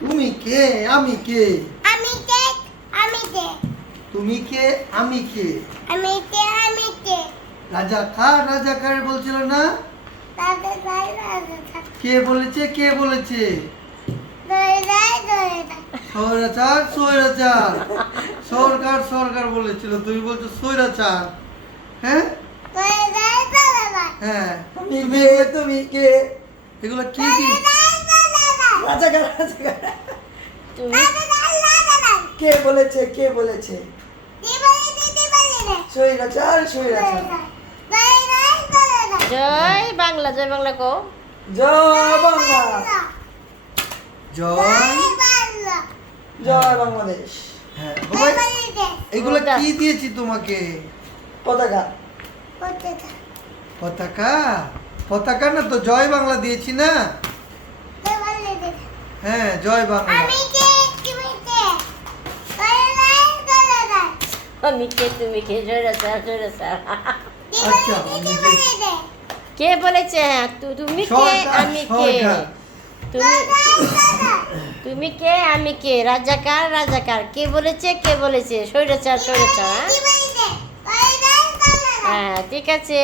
তুমি কে আমি কে? আমি কে? আমি কে? তুমি কে আমি কে? আমি কে? আমি কে? রাজাকার রাজাকার বলছিল না? দাদা দাই দাদা দাই কে বলেছে কে বলেছে? দাই দাই দাই স্বৈরাচার স্বৈরাচার সরকার সরকার বলেছিল, তুমি বলছো স্বৈরাচার। হ্যাঁ দাই দাই দাই হ্যাঁ তুমি কে? এগুলো কি কি? রাজাকার রাজাকার। তুমি কে বলেছে কে বলেছে? স্বৈরাচার স্বৈরাচার। জয় বাংলা কো। জয় বাংলা। জয়। জয় বাংলাদেশ। হ্যাঁ বাবা, এগুলো কি দিয়েছি তোমাকে? পতাকা। পতাকা? পতাকা না তো, জয় বাংলা দিয়েছি না? হ্যাঁ জয় বাংলা। আমি কে তুমি কে স্বৈরাচার স্বৈরাচার। আচ্ছা কে বলেছে? হ্যাঁ তুমি কে সরকার, আমি কে? সরকার। তুমি তুমি কে আমি কে? রাজাকার রাজাকার কে বলেছে কে বলেছে? স্বৈরাচার স্বৈরাচার। হ্যাঁ ঠিক আছে।